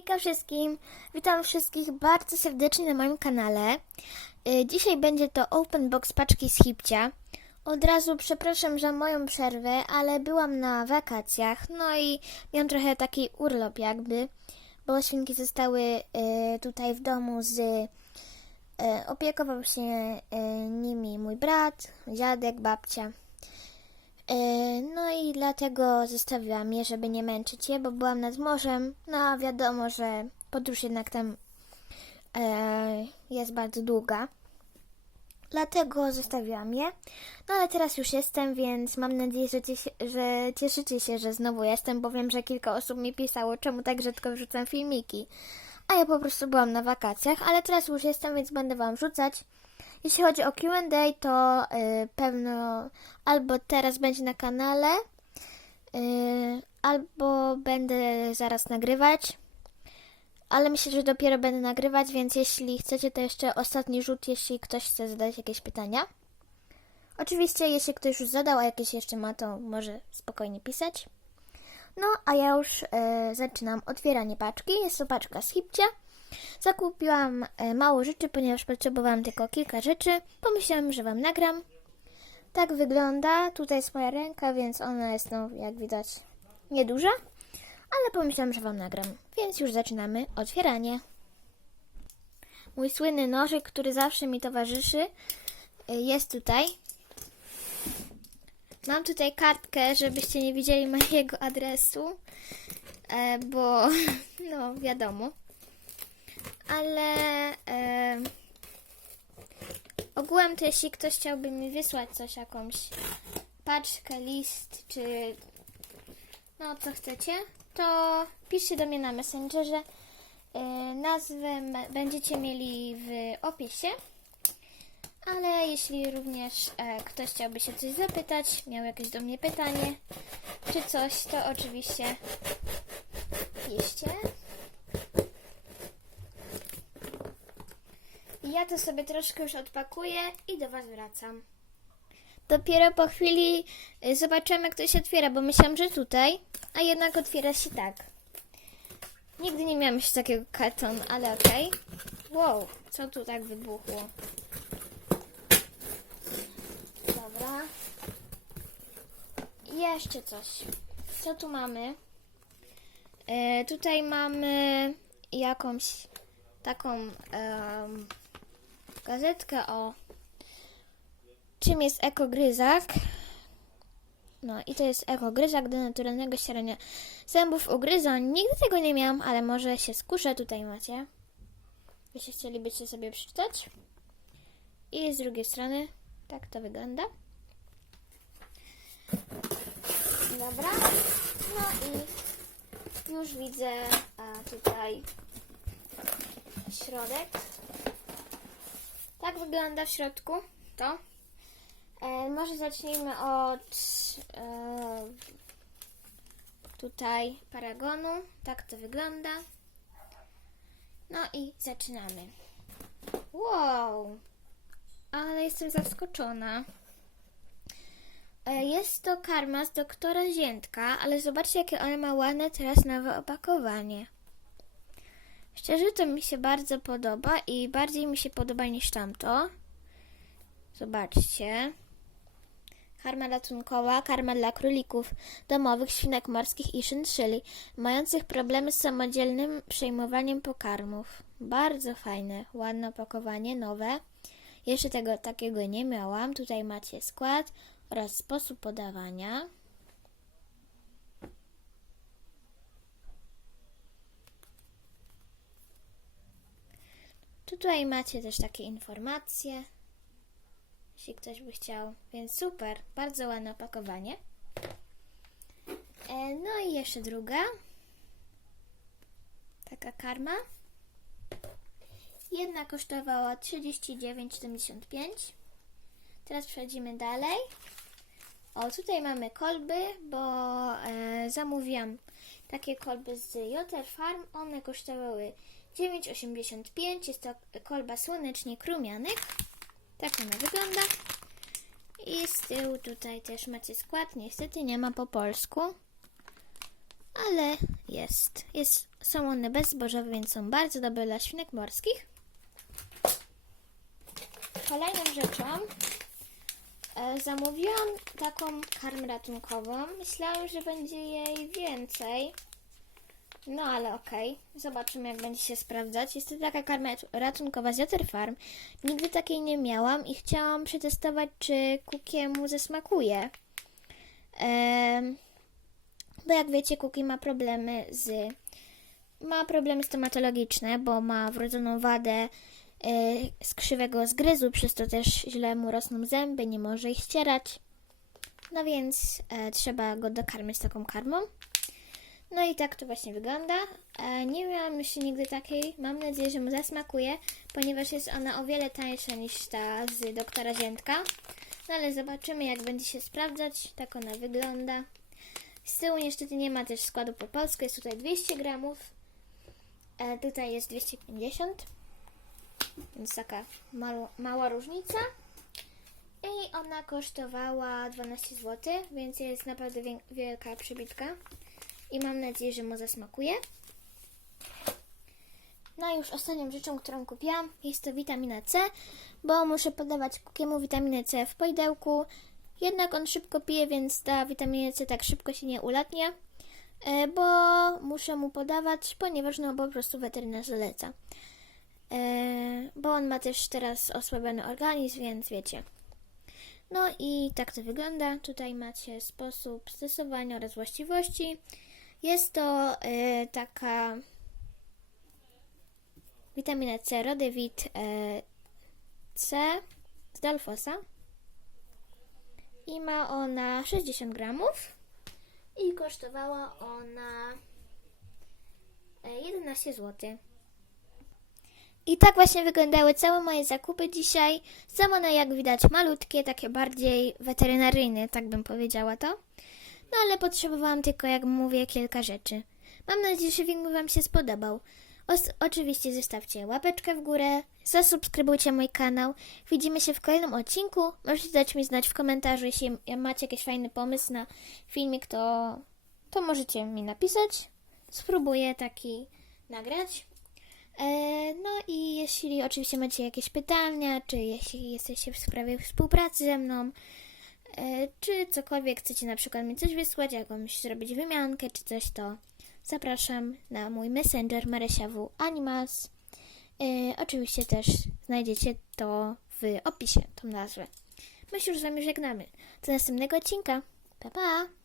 Hejka wszystkim! Witam wszystkich bardzo serdecznie na moim kanale. Y, Dzisiaj będzie to open box paczki z Hipcia. Od razu przepraszam za moją przerwę, ale byłam na wakacjach, no i miałam trochę taki urlop jakby, bo świnki zostały y, tutaj w domu z... y, Opiekował się nimi mój brat, dziadek, babcia. E, No i dlatego zostawiłam je, żeby nie męczyć je, bo byłam nad morzem. No a wiadomo, że podróż jednak tam e, jest bardzo długa. Dlatego zostawiłam je. No ale teraz już jestem, więc mam nadzieję, że, że cieszycie się, że znowu jestem, bo wiem, że kilka osób mi pisało, czemu tak rzadko wrzucam filmiki. A ja po prostu byłam na wakacjach, ale teraz już jestem, więc będę wam wrzucać. Jeśli chodzi o Q&A, to y, pewno albo teraz będzie na kanale, y, albo będę zaraz nagrywać. Ale myślę, że dopiero będę nagrywać, więc jeśli chcecie, to jeszcze ostatni rzut, jeśli ktoś chce zadać jakieś pytania. Oczywiście, jeśli ktoś już zadał, a jakieś jeszcze ma, to może spokojnie pisać. No, a ja już y, zaczynam otwieranie paczki. Jest to paczka z Hipcia. Zakupiłam e, mało rzeczy, ponieważ potrzebowałam tylko kilka rzeczy. Pomyślałam, że Wam nagram. Tak wygląda. Tutaj jest moja ręka, więc ona jest, no, jak widać, nieduża. Ale pomyślałam, że Wam nagram. Więc już zaczynamy otwieranie. Mój słynny nożyk, który zawsze mi towarzyszy, e, jest tutaj. Mam tutaj kartkę, żebyście nie widzieli mojego adresu, e, bo, no, wiadomo ale e, ogółem to jeśli ktoś chciałby mi wysłać coś, jakąś paczkę, list, czy no co chcecie, to piszcie do mnie na Messengerze. E, nazwę będziecie mieli w opisie. Ale jeśli również e, ktoś chciałby się coś zapytać, miał jakieś do mnie pytanie, czy coś, to oczywiście piszcie. Ja to sobie troszkę już odpakuję i do Was wracam. Dopiero po chwili y, zobaczyłem, jak to się otwiera, bo myślałam, że tutaj, a jednak otwiera się tak. Nigdy nie miałam jeszcze takiego kartonu, ale okej. Wow, co tu tak wybuchło? Dobra. Jeszcze coś. Co tu mamy? E, tutaj mamy jakąś taką gazetkę o czym jest ekogryzak. No i to jest ekogryzak do naturalnego ścierania zębów ugryzoń. Nigdy tego nie miałam, ale może się skuszę. Tutaj macie. Jeśli chcielibyście sobie przeczytać. I z drugiej strony tak to wygląda. Dobra. No i już widzę a, tutaj środek. Tak wygląda w środku to. E, może zacznijmy od e, tutaj paragonu. Tak to wygląda. No i zaczynamy. Wow! Ale jestem zaskoczona. E, Jest to karma z doktora Ziętka, ale zobaczcie, jakie one ma ładne teraz nowe opakowanie. Szczerze to mi się bardzo podoba i bardziej mi się podoba niż tamto. Zobaczcie. Karma ratunkowa, karma dla królików domowych, świnek morskich i szynszyli, mających problemy z samodzielnym przejmowaniem pokarmów. Bardzo fajne, ładne opakowanie, nowe. Jeszcze tego takiego nie miałam. Tutaj macie skład oraz sposób podawania. Tutaj macie też takie informacje, jeśli ktoś by chciał, więc super, bardzo ładne opakowanie. E, no i jeszcze druga, taka karma. Jedna kosztowała 39,75. Teraz przechodzimy dalej. O, tutaj mamy kolby, bo e, zamówiłam takie kolby z Joter Farm. One kosztowały 9,85. Jest to kolba słonecznik rumianek. Tak ona wygląda. I z tyłu tutaj też macie skład. Niestety nie ma po polsku. ale jest. jest. Są one bezzbożowe, więc są bardzo dobre dla świnek morskich. Kolejną rzeczą e, zamówiłam taką karmę ratunkową. Myślałam, że będzie jej więcej. No ale okej, zobaczymy jak będzie się sprawdzać. Jest to taka karma ratunkowa z Jotter Farm. Nigdy takiej nie miałam i chciałam przetestować, czy kukiemu zasmakuje. Em, bo jak wiecie, Kuki ma problemy z. Ma problemy stomatologiczne, bo ma wrodzoną wadę e, skrzywego zgryzu, przez to też źle mu rosną zęby, nie może ich ścierać. No więc e, trzeba go dokarmić taką karmą. No i tak to właśnie wygląda. E, nie miałam jeszcze nigdy takiej. Mam nadzieję, że mu zasmakuje, ponieważ jest ona o wiele tańsza niż ta z doktora Ziętka. No ale zobaczymy, jak będzie się sprawdzać. Tak ona wygląda. Z tyłu niestety nie ma też składu po polsku. Jest tutaj 200 gramów. E, tutaj jest 250. Więc taka mało, mała różnica. I ona kosztowała 12 zł, więc jest naprawdę wielka przybitka. I mam nadzieję, że mu zasmakuje. No i już ostatnią rzeczą, którą kupiłam, jest to witamina C, bo muszę podawać kukiemu witaminę C w poidełku. Jednak on szybko pije, więc ta witamina C tak szybko się nie ulatnia, e, bo muszę mu podawać, ponieważ no po prostu weterynarz zaleca. E, Bo on ma też teraz osłabiony organizm, więc wiecie. No i tak to wygląda. Tutaj macie sposób stosowania oraz właściwości. Jest to e, taka witamina C, Rodewit e, C z Dalfosa. I ma ona 60 gramów. I kosztowała ona e, 11 zł. I tak właśnie wyglądały całe moje zakupy dzisiaj. Są one, jak widać, malutkie, takie bardziej weterynaryjne, tak bym powiedziała to. No ale potrzebowałam tylko, jak mówię, kilka rzeczy. Mam nadzieję, że film Wam się spodobał. Os- oczywiście zostawcie łapeczkę w górę, zasubskrybujcie mój kanał. Widzimy się w kolejnym odcinku. Możecie dać mi znać w komentarzu, jeśli macie jakiś fajny pomysł na filmik, to, to możecie mi napisać. Spróbuję taki nagrać. E, no i jeśli oczywiście macie jakieś pytania, czy jeśli jesteście w sprawie współpracy ze mną, czy cokolwiek chcecie na przykład mi coś wysłać, jakąś zrobić wymiankę, czy coś, to zapraszam na mój messenger Marysia W. Animals. E, oczywiście też znajdziecie to w opisie, tą nazwę. My się już z Wami żegnamy. Do następnego odcinka. Pa, pa!